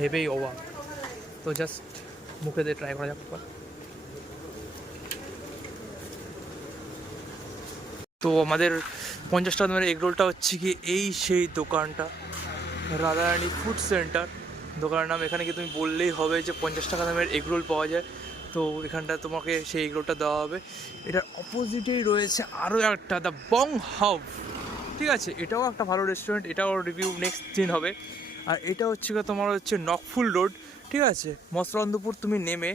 ভেবেই অবাক। তো জাস্ট মুখে দিয়ে ট্রাই করা যাক। তো আমাদের 50 টাকা দামের এগরোলটা হচ্ছে কি এই সেই দোকানটা, রাধারানী ফুড সেন্টার দোকানের নাম। এখানে কি তুমি বললেই হবে যে 50 টাকা দামের এগরোল পাওয়া যায়। তো এখানটা তোমাকে সেই এগরোলটা দেওয়া হবে। এটার অপোজিটেই রয়েছে আরও একটা দ্য বং হাব, ঠিক আছে, এটাও একটা ভালো রেস্টুরেন্ট, এটাও রিভিউ নেক্সট দিন হবে। আর এটা হচ্ছে তোমার হচ্ছে নকফুল রোড, ঠিক আছে, মসলন্দপুর তুমি নেমে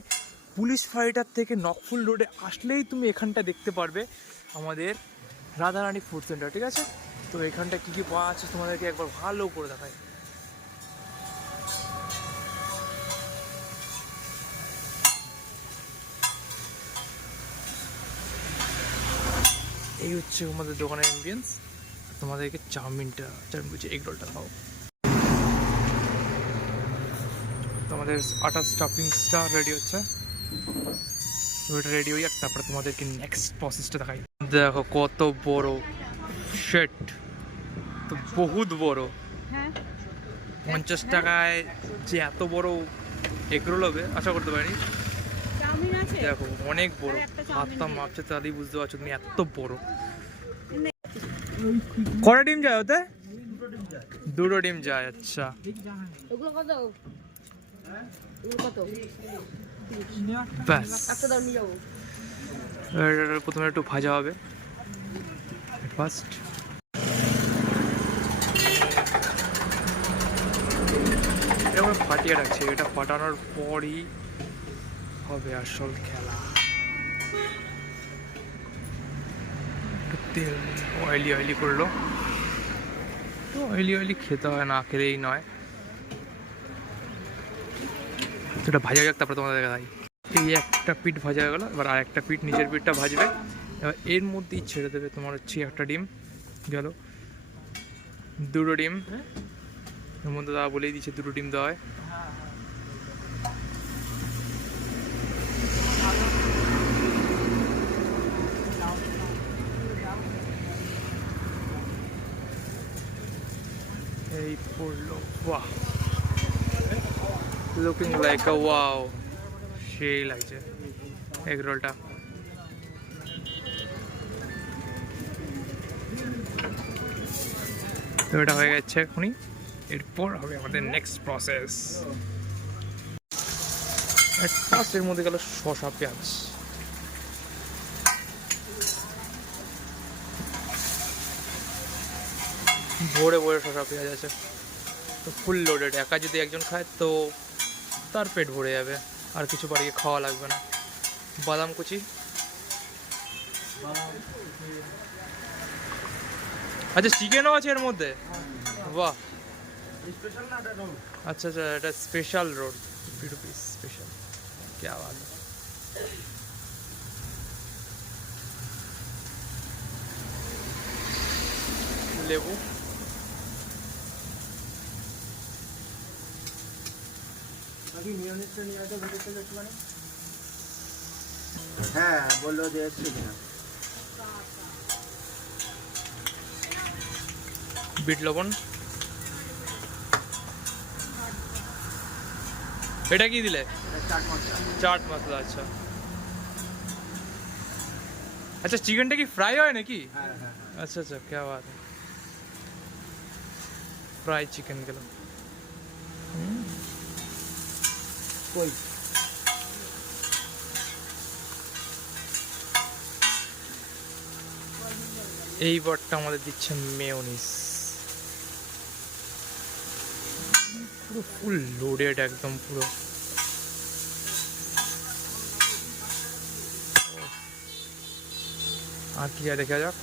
পুলিশ ফাইটার থেকে নকফুল রোডে আসলেই তুমি এখানটা দেখতে পারবে আমাদের রাধারানী ফুড সেন্টার, ঠিক আছে। তো এখানটা কী কী পাওয়া আছে তোমাদেরকে একবার ভালো করে দেখায়। এই হচ্ছে আমাদের দোকানের অ্যাম্বিয়েন্স। তোমাদেরকে চাউমিন বলছি এগ রোলটা খাও। তোমাদের আটার স্টাফিংসটা রেডি হচ্ছে, ওইটা রেডি হয়ে যাক, তারপরে তোমাদেরকে নেক্সট প্রসেসটা দেখাই। দেখো কত বড় শেট, তো বহুত বড়। 50 টাকায় যে এত বড় এগরোল হবে আশা করতে পারিনি। দেখো অনেক বড়, হাতটা মাপছে তাহলেই বুঝতে পারছো তুমি এত বড়। কটা ডিম যায় ওতে? দুটো ডিম যায়। আচ্ছা ব্যাস, প্রথমে একটু ভাজা হবে ফার্স্ট। এটা ফাটিয়ে রাখছে, এটা ফাটানোর পরই হবে আসল খেলা। তেল অয়েলি অয়েলি করলো, তো অয়েলি অয়েলি খেতে হয়, না খেলেই নয়। সেটা ভাজা যাক, তারপরে তোমাদের দেখাই। এই একটা পিঠ ভাজা হয়ে গেলো, এবার আর একটা পিঠ, নিচের পিঠটা ভাজবে। এবার এর মধ্যেই ছেড়ে দেবে তোমার হচ্ছে একটা ডিম গেল, দুটো ডিম এর মধ্যে দাদা বলেই দিচ্ছে দুটো ডিম দেওয়া হয়। এই পড়লো, বাহ, লুকিং লাইক আ ওয়াও, সেই লাগছে এগ রোলটা। তো এটা হয়ে গেছে এখনই, এরপর হবে আমাদের নেক্সট প্রসেস। ফার্স্ট এর মধ্যে গেল শসা পেঁয়াজ, ভরে ভরে শসা পেঁয়াজ আছে, তো ফুল লোডেড। একা যদি একজন খায় তো তার পেট ভরে যাবে, আর কিছু বাড়িয়ে খাওয়া লাগবে না। বাদাম কুচি, আচ্ছা চিকেনও আছে এর মধ্যে, বাহ। আচ্ছা আচ্ছা, এটা স্পেশাল রোল, 50 रुपीस স্পেশাল, क्या बात है। লেবু, হ্যাঁ বললো যে এসছে কিনা। বিট লবণ, এটা কি দিলে? চাট মশলা। আচ্ছা আচ্ছা, চিকেনটা কি ফ্রাই হয় নাকি? আচ্ছা আচ্ছা, क्या बात है, ফ্রাই চিকেন গেল। কই এইবারটা আমাদের দিচ্ছে মেয়োনিজ, পুরো ফুল লোডেড একদম পুরো। আর কি যা দেখা যাক।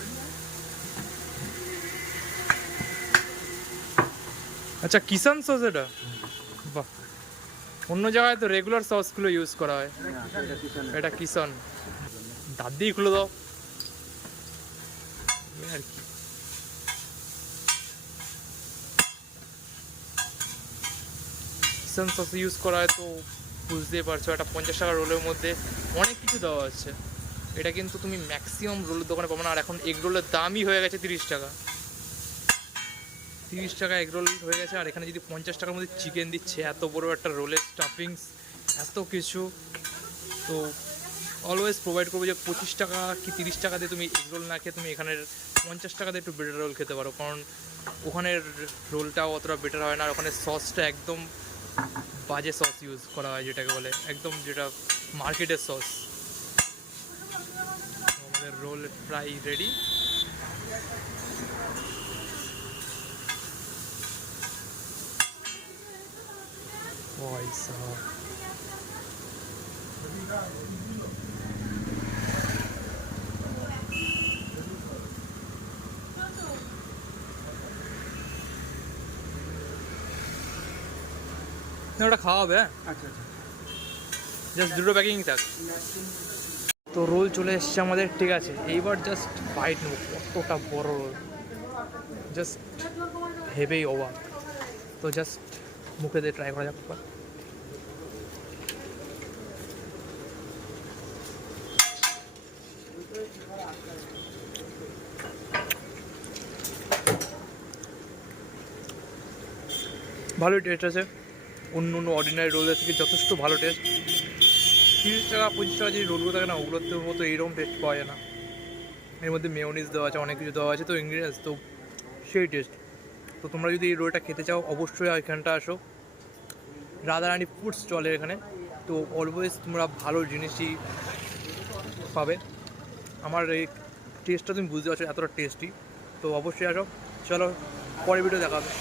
আচ্ছা কিষান সস এটা, বাহ। অন্য জায়গায় তো রেগুলার সসগুলো ইউজ করা হয়, এটা কিষান। দাদি খুলে দাও আর কি। কিষান সস ইউজ করা হয় তো বুঝতেই পারছো, একটা 50 টাকা রোলের মধ্যে অনেক কিছু দেওয়া আছে। এটা কিন্তু তুমি ম্যাক্সিমাম রোলের দোকানে পাবো না, আর এখন এগ রোলের দামই হয়ে গেছে 30 টাকা। 30 টাকা এগরোল হয়ে গেছে, আর এখানে যদি 50 টাকার মধ্যে চিকেন দিচ্ছে, এত বড় একটা রোলের স্টাফিংস, এত কিছু, তো অলওয়েজ প্রোভাইড করবো যে 25 টাকা কি 30 টাকা দিয়ে তুমি এগরোল না খেয়ে তুমি এখানের 50 টাকা দিয়ে একটু বেটার রোল খেতে পারো, কারণ ওখানের রোলটাও অতটা বেটার হয় না, আর ওখানে সসটা একদম বাজে সস ইউজ করা হয়, যেটাকে বলে একদম যেটা মার্কেটের সস। আমাদের রোল ফ্রাই রেডি। পয়সা ওটা খাওয়া হবে, হ্যাঁ আচ্ছা আচ্ছা জাস্ট দুটো প্যাকিং থাক। তো রোল চলে এসছে আমাদের, ঠিক আছে, এইবার জাস্ট বাইট নেবো, কতটা বড় রোল, জাস্ট ভেবেই অবাক। তো জাস্ট মুখে দিয়ে ট্রাই করা যাক একবার। ভালোই টেস্ট আছে, অন্য অন্য অর্ডিনারি রোলের থেকে যথেষ্ট ভালো টেস্ট। 30 টাকা 25 টাকা যে রোলগুলো থাকে না, ওগুলোর মতো এইরকম টেস্ট পাওয়া যায় না। এর মধ্যে মেয়োনিজ দেওয়া আছে, অনেক কিছু দেওয়া আছে, তো ইনগ্রিডিয়েন্টস তো সেই টেস্ট। তো তোমরা যদি এই রোলটা খেতে চাও অবশ্যই এখানটা আসো, রাধারানী ফুডস চলে এখানে। তো অলওয়েজ তোমরা ভালো জিনিসই পাবে। আমার এই টেস্টটা তুমি বুঝতে পারছো এতটা টেস্টি, তো অবশ্যই আসো। চলো পরের ভিডিও দেখা হবে।